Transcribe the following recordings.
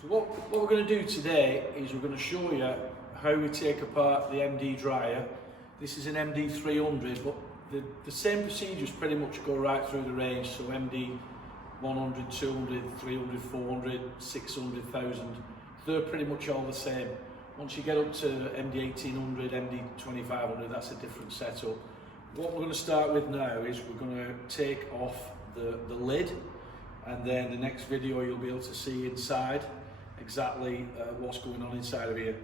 So what we're going to do today is we're going to show you how we take apart the MD dryer. This is an MD 300, but the same procedures pretty much go right through the range. So MD 100, 200, 300, 400, 600, 1000, they're pretty much all the same. Once you get up to MD 1800, MD 2500, that's a different setup. What we're going to start with now is we're going to take off the lid, and then the next video you'll be able to see inside exactly what's going on inside of here.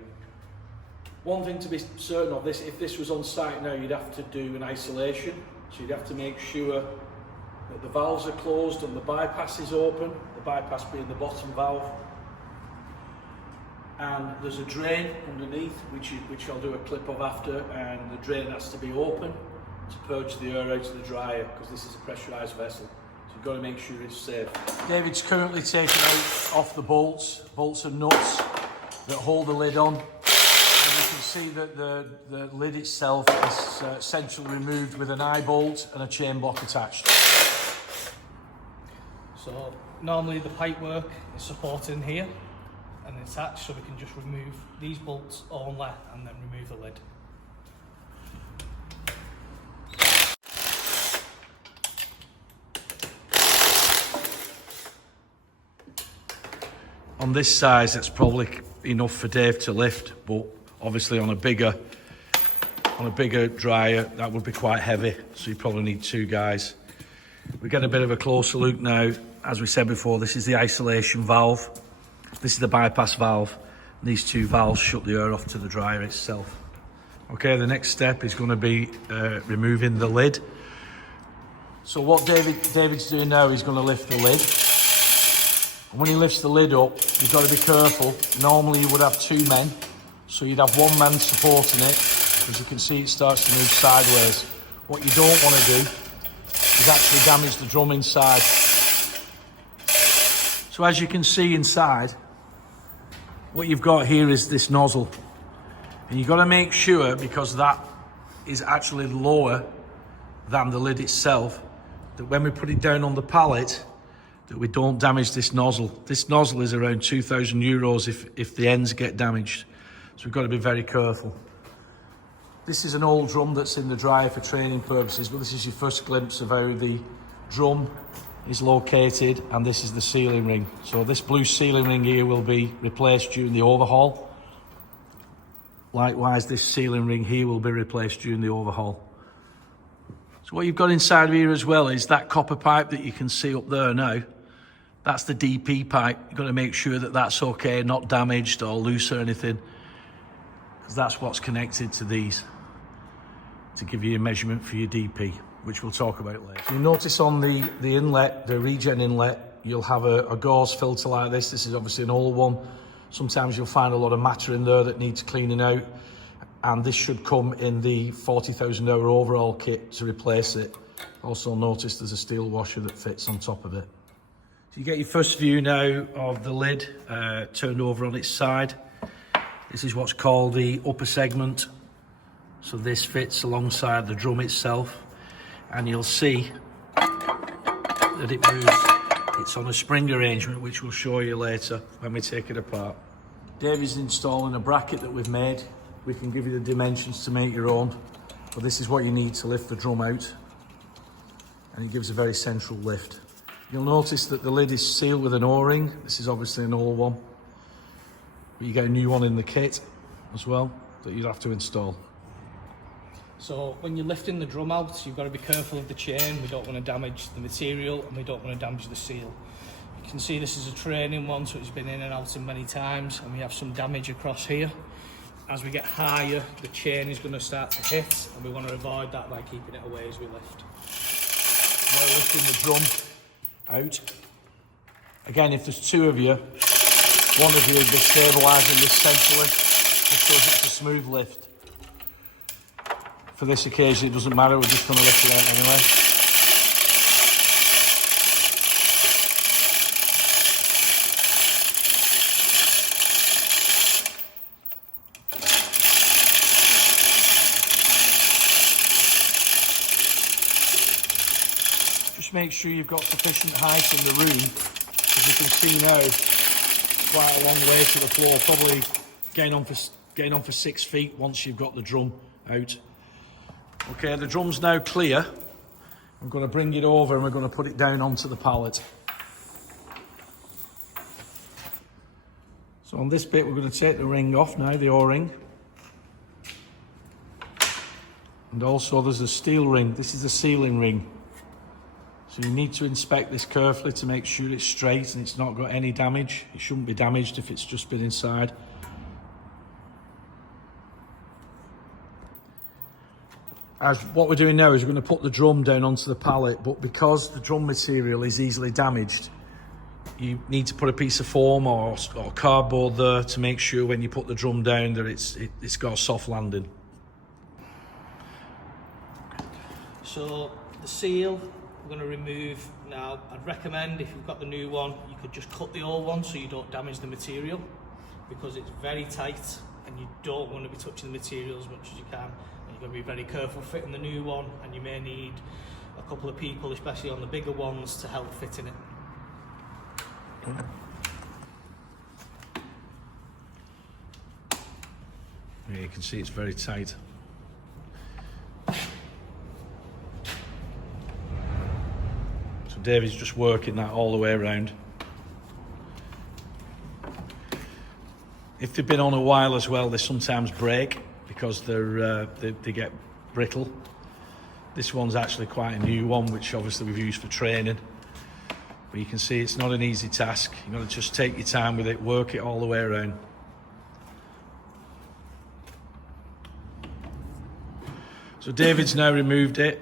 One thing to be certain of, this, if this was on site now, you'd have to do an isolation. So you'd have to make sure that the valves are closed and the bypass is open, the bypass being the bottom valve. And there's a drain underneath, which I'll do a clip of after, and the drain has to be open to purge the air out of the dryer, because this is a pressurised vessel. So you've got to make sure it's safe. David's currently taking out off the bolts and nuts that hold the lid on. And you can see that the lid itself is centrally removed with an eye bolt and a chain block attached. So normally the pipe work is supported in here and attached, so we can just remove these bolts only and then remove the lid. On this size, that's probably enough for Dave to lift, but obviously on a bigger dryer, that would be quite heavy, so you probably need two guys. We get a bit of a closer look now. As we said before, this is the isolation valve. This is the bypass valve. These two valves shut the air off to the dryer itself. Okay, the next step is going to be removing the lid. So what David's doing now, he's going to lift the lid. And when he lifts the lid up, you've got to be careful. Normally you would have two men, so you'd have one man supporting it. As you can see, it starts to move sideways. What you don't want to do is actually damage the drum inside. So as you can see inside, what you've got here is this nozzle. And you've got to make sure, because that is actually lower than the lid itself, that when we put it down on the pallet, that we don't damage this nozzle. This nozzle is around €2,000 if the ends get damaged. So we've got to be very careful. This is an old drum that's in the dryer for training purposes, but this is your first glimpse of how the drum is located, and this is the sealing ring. So this blue sealing ring here will be replaced during the overhaul. Likewise, this sealing ring here will be replaced during the overhaul. So what you've got inside of here as well is that copper pipe that you can see up there now. That's the DP pipe. You've got to make sure that that's okay, not damaged or loose or anything, because that's what's connected to these to give you a measurement for your DP, which we'll talk about later. You notice on the inlet, the Regen inlet, you'll have a gauze filter like this. This is obviously an old one. Sometimes you'll find a lot of matter in there that needs cleaning out, and this should come in the 40,000 hour overhaul kit to replace it. Also notice there's a steel washer that fits on top of it. So you get your first view now of the lid turned over on its side. This is what's called the upper segment. So this fits alongside the drum itself, and you'll see that it moves. It's on a spring arrangement, which we'll show you later when we take it apart. Dave is installing a bracket that we've made. We can give you the dimensions to make your own, but this is what you need to lift the drum out, and it gives a very central lift. You'll notice that the lid is sealed with an O-ring. This is obviously an old one, but you get a new one in the kit as well that you'll have to install. So when you're lifting the drum out, you've got to be careful of the chain. We don't want to damage the material, and we don't want to damage the seal. You can see this is a training one, so it's been in and out in many times, and we have some damage across here. As we get higher, the chain is going to start to hit, and we want to avoid that by keeping it away as we lift. Now lifting the drum out. Again, if there's two of you, one of you will be stabilising this centrally, just so it's a smooth lift. For this occasion, it doesn't matter, we're just going to lift it out anyway. Just make sure you've got sufficient height in the room, as you can see now, It's quite a long way to the floor, probably getting on for 6 feet once you've got the drum out. Okay, the drum's now clear. I'm going to bring it over and we're going to put it down onto the pallet. So on this bit we're going to take the ring off now, the O-ring. And also there's a steel ring. This is a sealing ring. So you need to inspect this carefully to make sure it's straight and it's not got any damage. It shouldn't be damaged if it's just been inside. What we're doing now is we're going to put the drum down onto the pallet, but because the drum material is easily damaged, you need to put a piece of foam or cardboard there to make sure when you put the drum down that it's got a soft landing. So the seal we're going to remove now. I'd recommend, if you've got the new one, you could just cut the old one so you don't damage the material, because it's very tight and you don't want to be touching the material as much as you can. And you've got to be very careful fitting the new one, and you may need a couple of people, especially on the bigger ones, to help fitting it. Yeah, you can see it's very tight. So David's just working that all the way around. If they've been on a while as well, they sometimes break because they get brittle. This one's actually quite a new one, which obviously we've used for training. But you can see it's not an easy task. You've got to just take your time with it, work it all the way around. So David's now removed it.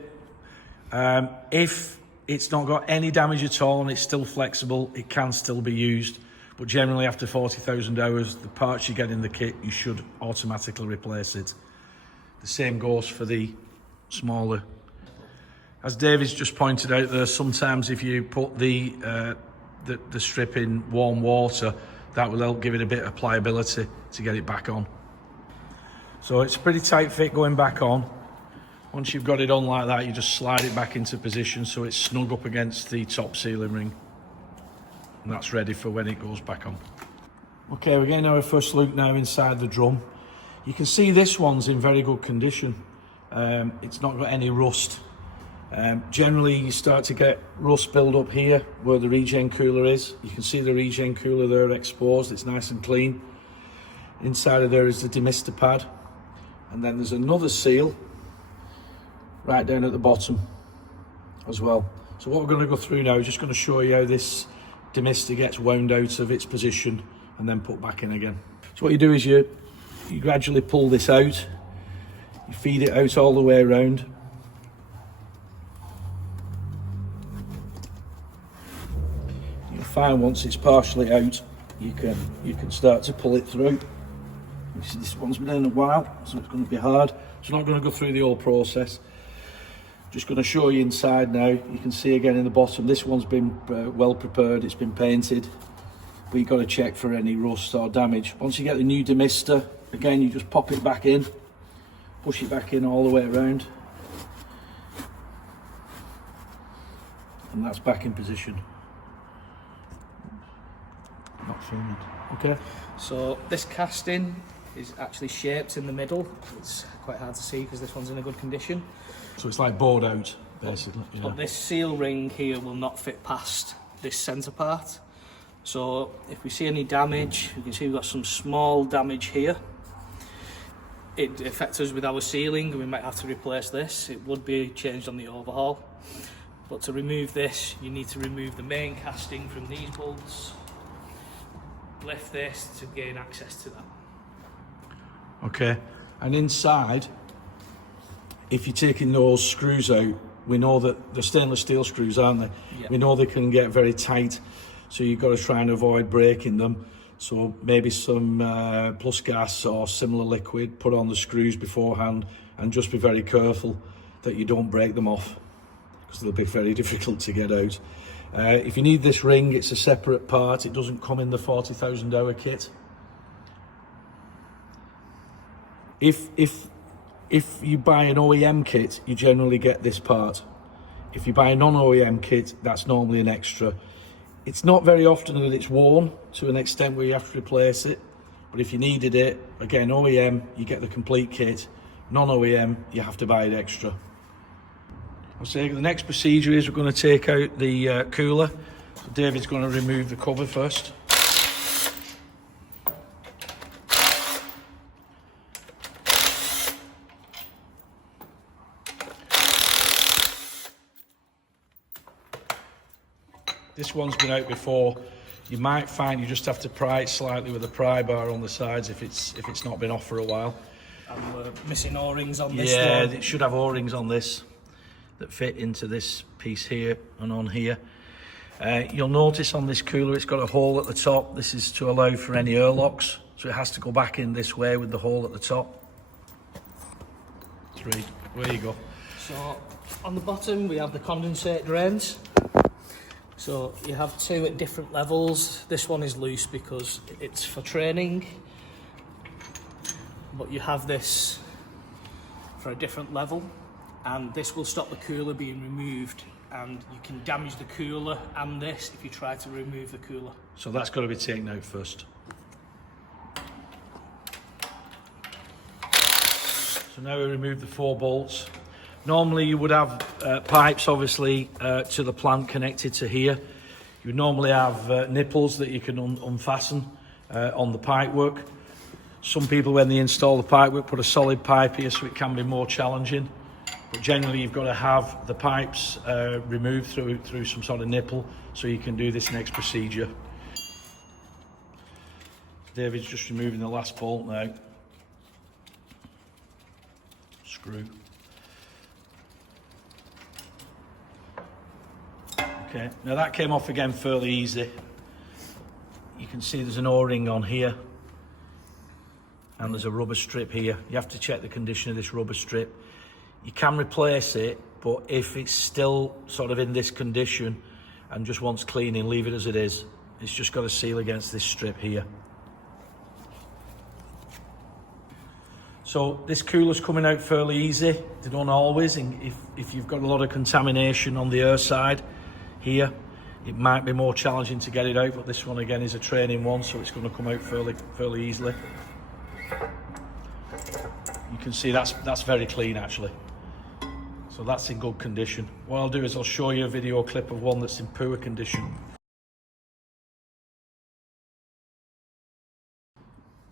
If it's not got any damage at all and it's still flexible, it can still be used. But generally after 40,000 hours, the parts you get in the kit, you should automatically replace it. The same goes for the smaller. As David's just pointed out there, sometimes if you put the strip in warm water, that will help give it a bit of pliability to get it back on. So it's a pretty tight fit going back on. Once you've got it on like that, you just slide it back into position so it's snug up against the top sealing ring. And that's ready for when it goes back on. Okay, we're getting our first look now inside the drum. You can see this one's in very good condition. It's not got any rust. Generally you start to get rust build up here where the Regen cooler is. You can see the Regen cooler there exposed, it's nice and clean. Inside of there is the Demister pad. And then there's another seal right down at the bottom as well. So what we're going to go through now is just going to show you how this Demister gets wound out of its position and then put back in again. So what you do is you gradually pull this out, you feed it out all the way around. You'll find once it's partially out, you can start to pull it through. You see this one's been in a while, so it's going to be hard. So I'm not going to go through the whole process. Just going to show you inside now. You can see again in the bottom, this one's been well prepared, it's been painted, but you've got to check for any rust or damage. Once you get the new Demister, again you just pop it back in, push it back in all the way around, and that's back in position. Not filmed. Okay. So this casting is actually shaped in the middle. It's quite hard to see because this one's in a good condition. So it's like bored out, basically. Yeah. But this seal ring here will not fit past this centre part. So if we see any damage, you can see we've got some small damage here. It affects us with our sealing, and we might have to replace this. It would be changed on the overhaul. But to remove this, you need to remove the main casting from these bolts, lift this to gain access to that. Okay, and inside, if you're taking those screws out, we know that they're stainless steel screws, aren't they? Yep. We know they can get very tight, so you've got to try and avoid breaking them. So maybe some plus gas or similar liquid, put on the screws beforehand, and just be very careful that you don't break them off, because they'll be very difficult to get out. If you need this ring, it's a separate part. It doesn't come in the 40,000 hour kit. If you buy an OEM kit, you generally get this part. If you buy a non-OEM kit, that's normally an extra. It's not very often that it's worn to an extent where you have to replace it, but if you needed it, again, OEM, you get the complete kit. Non-OEM, you have to buy it extra. I'll say the next procedure is we're going to take out the cooler. So David's going to remove the cover first. This one's been out before. You might find you just have to pry it slightly with a pry bar on the sides if it's not been off for a while. And we're missing O-rings on this one. Yeah, one. it should have O-rings on this that fit into this piece here and on here. You'll notice on this cooler it's got a hole at the top. This is to allow for any airlocks, so it has to go back in this way with the hole at the top. 3, where you go. So on the bottom we have the condensate drains. So you have 2 at different levels. This one is loose because it's for training, but you have this for a different level, and this will stop the cooler being removed, and you can damage the cooler and this if you try to remove the cooler. So that's got to be taken out first. So now we remove the 4 bolts. Normally you would have pipes obviously to the plant connected to here. You would normally have nipples that you can unfasten on the pipework. Some people, when they install the pipework, put a solid pipe here, so it can be more challenging. But generally you've got to have the pipes removed through some sort of nipple so you can do this next procedure. David's just removing the last bolt now. Screw. Okay, now that came off again fairly easy. You can see there's an O-ring on here and there's a rubber strip here. You have to check the condition of this rubber strip. You can replace it, but if it's still sort of in this condition and just wants cleaning, leave it as it is. It's just got to seal against this strip here. So this cooler's coming out fairly easy. They don't always, and if you've got a lot of contamination on the air side here, it might be more challenging to get it out, but this one again is a training one, so it's going to come out fairly easily. You can see that's very clean actually. So that's in good condition. What I'll do is I'll show you a video clip of one that's in poor condition.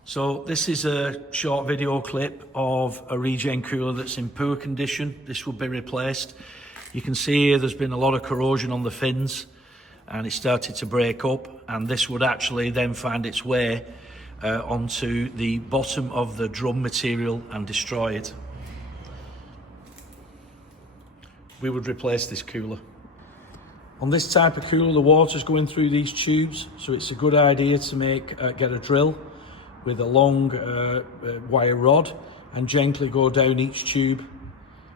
So this is a short video clip of a Regen cooler that's in poor condition. This will be replaced. You can see here there's been a lot of corrosion on the fins and it started to break up, and this would actually then find its way onto the bottom of the drum material and destroy it. We would replace this cooler. On this type of cooler, the water's going through these tubes, so it's a good idea to get a drill with a long wire rod and gently go down each tube,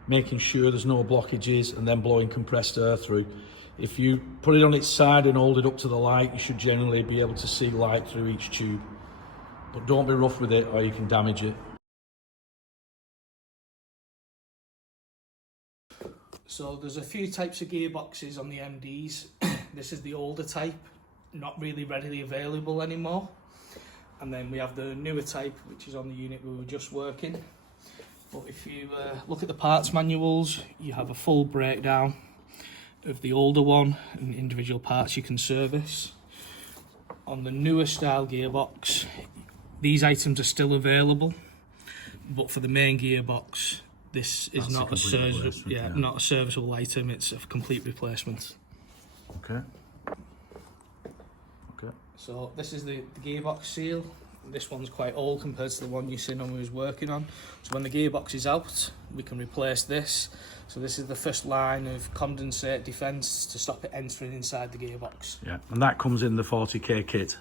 making sure there's no blockages, and then blowing compressed air through. If you put it on its side and hold it up to the light, you should generally be able to see light through each tube. But don't be rough with it or you can damage it. So there's a few types of gearboxes on the MDs. This is the older type, not really readily available anymore. And then we have the newer type, which is on the unit we were just working. But if you look at the parts manuals, you have a full breakdown of the older one and individual parts you can service. On the newer style gearbox, these items are still available, but for the main gearbox, this is not a serviceable item. It's a complete replacement. Okay. Okay. So this is the gearbox seal. This one's quite old compared to the one you seen when we was working on. So when the gearbox is out, we can replace this. So this is the first line of condensate defence to stop it entering inside the gearbox. Yeah, and that comes in the 40k kit.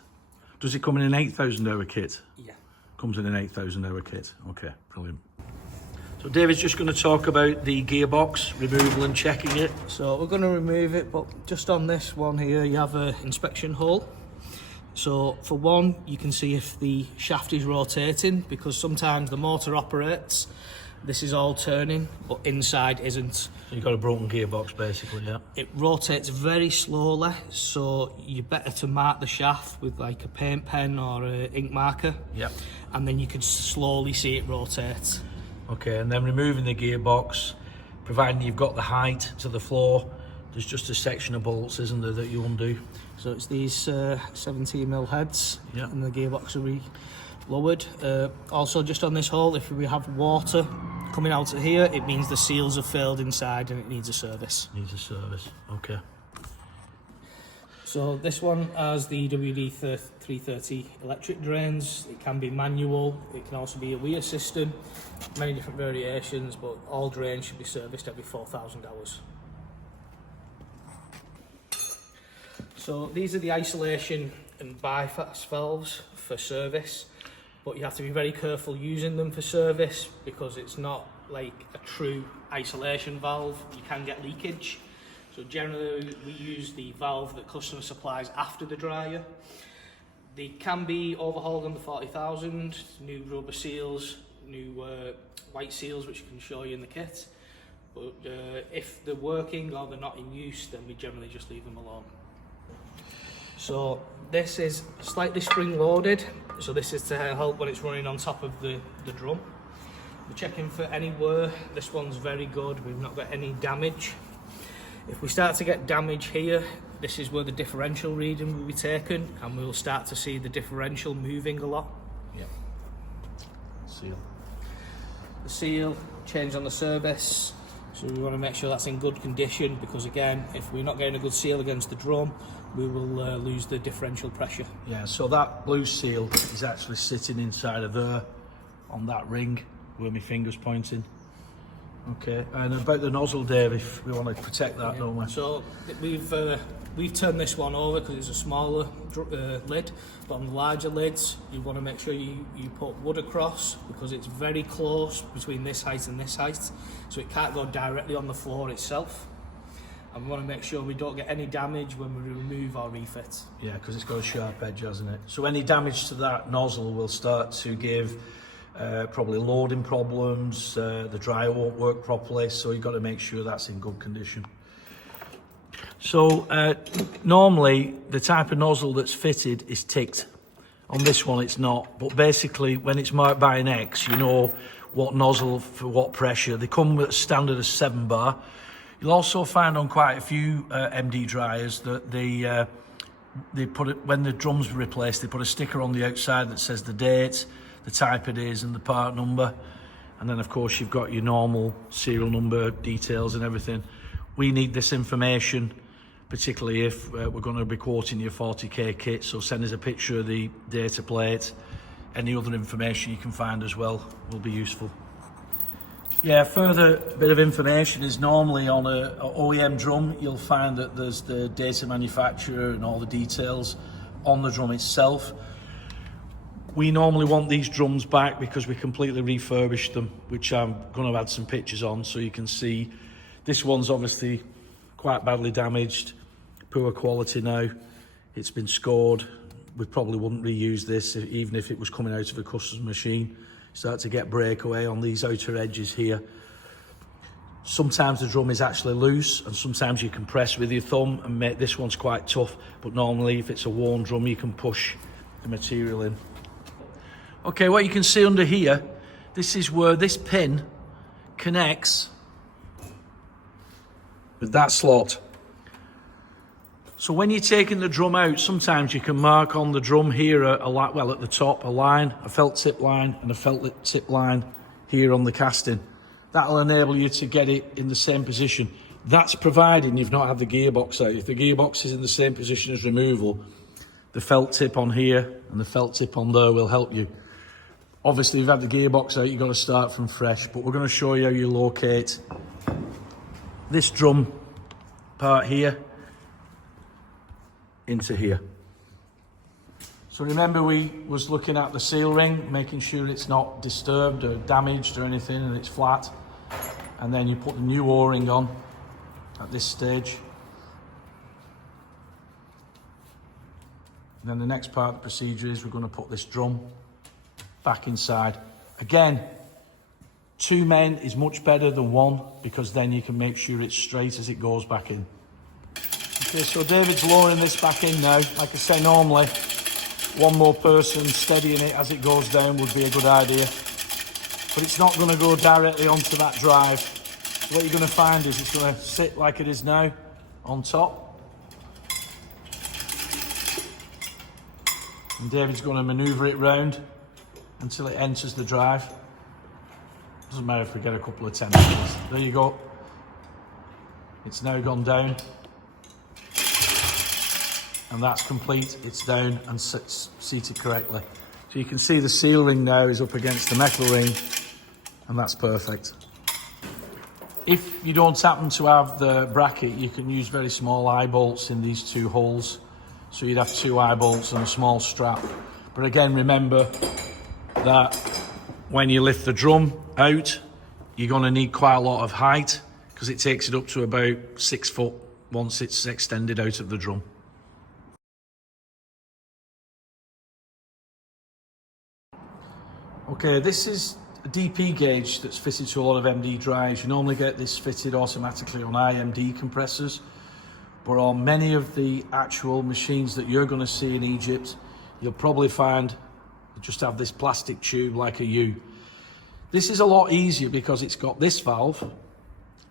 Does it come in an 8,000 hour kit? Yeah. Comes in an 8,000 hour kit. Okay, brilliant. So David's just going to talk about the gearbox removal and checking it. So we're going to remove it, but just on this one here, you have an inspection hole. So for one, you can see if the shaft is rotating, because sometimes the motor operates This is all turning, but inside isn't. So you've got a broken gearbox basically, yeah. It rotates very slowly, so you're better to mark the shaft with like a paint pen or an ink marker. Yep. And then you can slowly see it rotate. Okay, and then removing the gearbox, providing you've got the height to the floor, there's just a section of bolts, isn't there, that you undo? So it's these 17mm heads, yep. And the gearbox are lowered. Also, just on this hole, if we have water coming out of here, it means the seals have failed inside and it needs a service. Needs a service, okay. So this one has the WD-330 electric drains. It can be manual, it can also be a weir system, many different variations, but all drains should be serviced every 4,000 hours. So these are the isolation and bypass valves for service, but you have to be very careful using them for service because it's not like a true isolation valve. You can get leakage. So generally we use the valve that customer supplies after the dryer. They can be overhauled under 40,000, new rubber seals, new white seals which I can show you in the kit. But if they're working or they're not in use, then we generally just leave them alone. So this is slightly spring loaded, so this is to help when it's running on top of the drum. We're checking for any wear. This one's very good, we've not got any damage. If we start to get damage here, this is where the differential reading will be taken and we'll start to see the differential moving a lot. Yep. Seal. The seal, change on the service. So we want to make sure that's in good condition because again, if we're not getting a good seal against the drum, we will lose the differential pressure. Yeah, so that blue seal is actually sitting inside of there on that ring where my finger's pointing. Okay, and about the nozzle, Dave, if we want to protect that, don't we? So we've turned this one over because it's a smaller lid, but on the larger lids, you want to make sure you put wood across because it's very close between this height and this height, so it can't go directly on the floor itself. And we want to make sure we don't get any damage when we remove or refit. Yeah, because it's got a sharp edge, hasn't it? So any damage to that nozzle will start to give probably loading problems, the dryer won't work properly, so you've got to make sure that's in good condition. So normally the type of nozzle that's fitted is ticked. On this one it's not, but basically when it's marked by an X, you know what nozzle for what pressure. They come with a standard of 7 bar. You'll also find on quite a few MD dryers that they put it, when the drum's replaced, they put a sticker on the outside that says the date, the type it is and the part number, and then of course you've got your normal serial number details and everything. We need this information, particularly if we're going to be quoting you a 40k kit, so send us a picture of the data plate. Any other information you can find as well will be useful. Yeah, further bit of information is normally on a OEM drum, you'll find that there's the data manufacturer and all the details on the drum itself. We normally want these drums back because we completely refurbished them, which I'm going to add some pictures on so you can see. This one's obviously quite badly damaged, poor quality now. It's been scored. We probably wouldn't reuse this even if it was coming out of a custom machine. Start to get breakaway on these outer edges here. Sometimes the drum is actually loose and sometimes you can press with your thumb and make this one's quite tough, but normally if it's a worn drum you can push the material in. Okay, what you can see under here, this is where this pin connects with that slot. So when you're taking the drum out, sometimes you can mark on the drum here at the top, a line, a felt tip line and a felt tip line here on the casting. That'll enable you to get it in the same position. That's providing you've not had the gearbox out. If the gearbox is in the same position as removal, the felt tip on here and the felt tip on there will help you. Obviously, if you've had the gearbox out, you've got to start from fresh, but we're going to show you how you locate this drum part here into here. So remember we was looking at the seal ring, making sure it's not disturbed or damaged or anything and it's flat. And then you put the new O-ring on at this stage. And then the next part of the procedure is we're going to put this drum back inside. Again, 2 men is much better than 1 because then you can make sure it's straight as it goes back in. Okay, so David's lowering this back in now. Like I say, normally 1 more person steadying it as it goes down would be a good idea. But it's not going to go directly onto that drive. So what you're going to find is it's going to sit like it is now on top. And David's going to manoeuvre it round until it enters the drive. Doesn't matter if we get a couple of tentacles. There you go. It's now gone down. And that's complete. It's down and seated correctly. So you can see the seal ring now is up against the metal ring, and that's perfect. If you don't happen to have the bracket, you can use very small eye bolts in these 2 holes. So you'd have 2 eye bolts and a small strap. But again, remember that when you lift the drum out, you're going to need quite a lot of height because it takes it up to about 6 foot once it's extended out of the drum. Okay, this is a DP gauge that's fitted to a lot of MD drives. You normally get this fitted automatically on IMD compressors, but on many of the actual machines that you're going to see in Egypt, you'll probably find they just have this plastic tube like a U. This is a lot easier because it's got this valve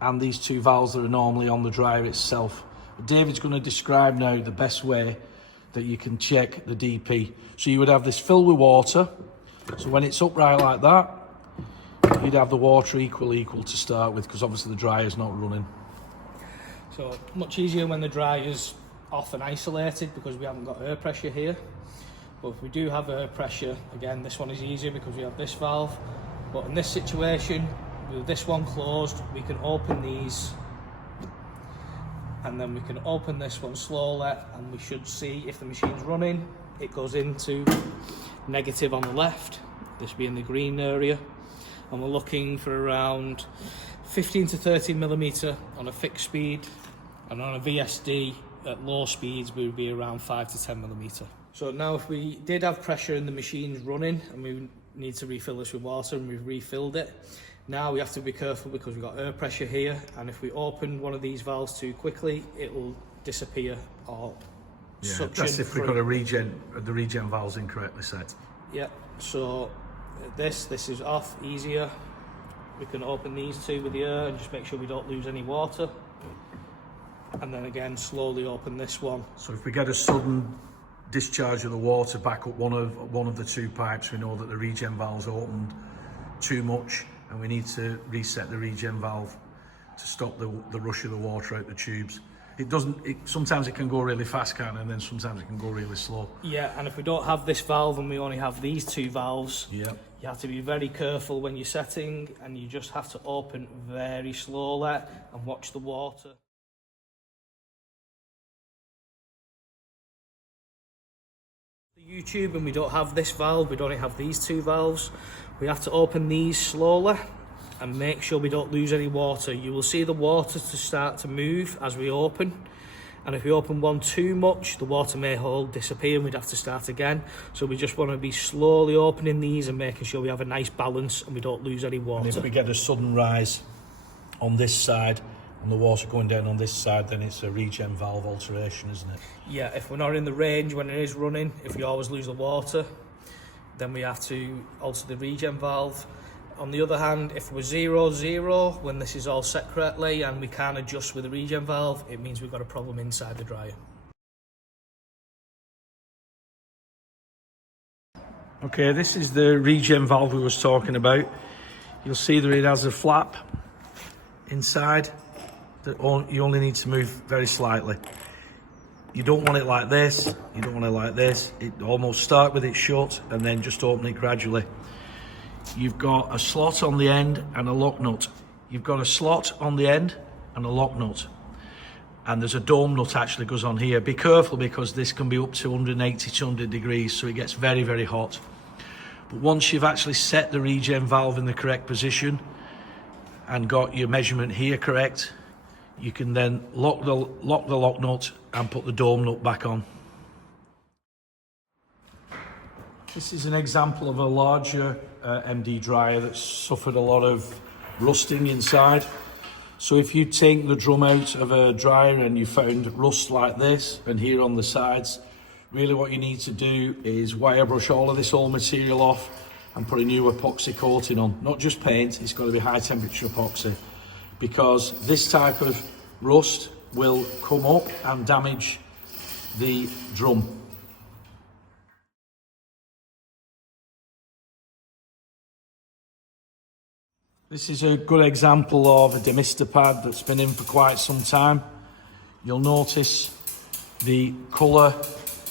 and these 2 valves that are normally on the dryer itself. But David's going to describe now the best way that you can check the DP. So you would have this filled with water. So when it's upright like that, you'd have the water equal to start with because obviously the dryer's not running. So much easier when the dryer's off and isolated because we haven't got air pressure here. But if we do have air pressure, again, this one is easier because we have this valve. But in this situation, with this one closed, we can open these and then we can open this one slowly and we should see if the machine's running. It goes into negative on the left, this being the green area, and we're looking for around 15 to 30 millimeter on a fixed speed, and on a VSD at low speeds we would be around 5 to 10 millimeter. So now if we did have pressure and the machine's running and we need to refill this with water and we've refilled it, now we have to be careful because we've got air pressure here, and if we open one of these valves too quickly it will disappear or suction. That's if we've got the regen valves incorrectly set. Yeah, so this is off, easier. We can open these 2 with the air and just make sure we don't lose any water. And then again, slowly open this one. So if we get a sudden discharge of the water back up one of the 2 pipes, we know that the regen valve's opened too much and we need to reset the regen valve to stop the rush of the water out the tubes. Sometimes it can go really fast, and then sometimes it can go really slow. Yeah, and if we don't have this valve and we only have these 2 valves, yeah, you have to be very careful when you're setting, and you just have to open very slowly and watch the water. The YouTube, and we don't have this valve, we only have these 2 valves. We have to open these slowly and make sure we don't lose any water. You will see the water to start to move as we open, and if we open one too much, the water may hold disappear and we'd have to start again. So we just want to be slowly opening these and making sure we have a nice balance and we don't lose any water. And if we get a sudden rise on this side and the water going down on this side, then it's a regen valve alteration, isn't it? Yeah, if we're not in the range when it is running, if we always lose the water, then we have to alter the regen valve. On the other hand, if we're 0-0 when this is all set correctly and we can't adjust with the regen valve, it means we've got a problem inside the dryer. Okay, this is the regen valve we was talking about. You'll see that it has a flap inside that you only need to move very slightly. You don't want it like this, you don't want it like this. It almost start with it shut and then just open it gradually. You've got a slot on the end and a lock nut. You've got a slot on the end and a lock nut. And there's a dome nut actually goes on here. Be careful because this can be up to 180 to 100 degrees, so it gets very, very hot. But once you've actually set the regen valve in the correct position and got your measurement here correct, you can then lock the lock nut and put the dome nut back on. This is an example of a larger MD dryer that's suffered a lot of rusting inside. So if you take the drum out of a dryer and you found rust like this and here on the sides, really what you need to do is wire brush all of this old material off and put a new epoxy coating on. Not just paint, it's got to be high temperature epoxy, because this type of rust will come up and damage the drum. This is a good example of a Demister pad that's been in for quite some time. You'll notice the colour,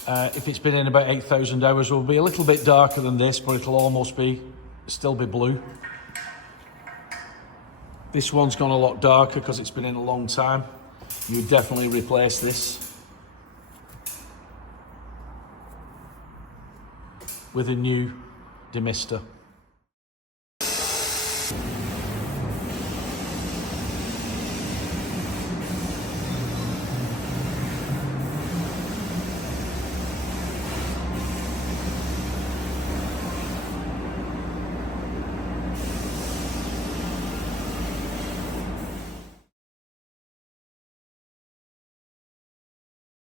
if it's been in about 8,000 hours, will be a little bit darker than this, but it'll almost still be blue. This one's gone a lot darker because it's been in a long time. You would definitely replace this with a new Demister.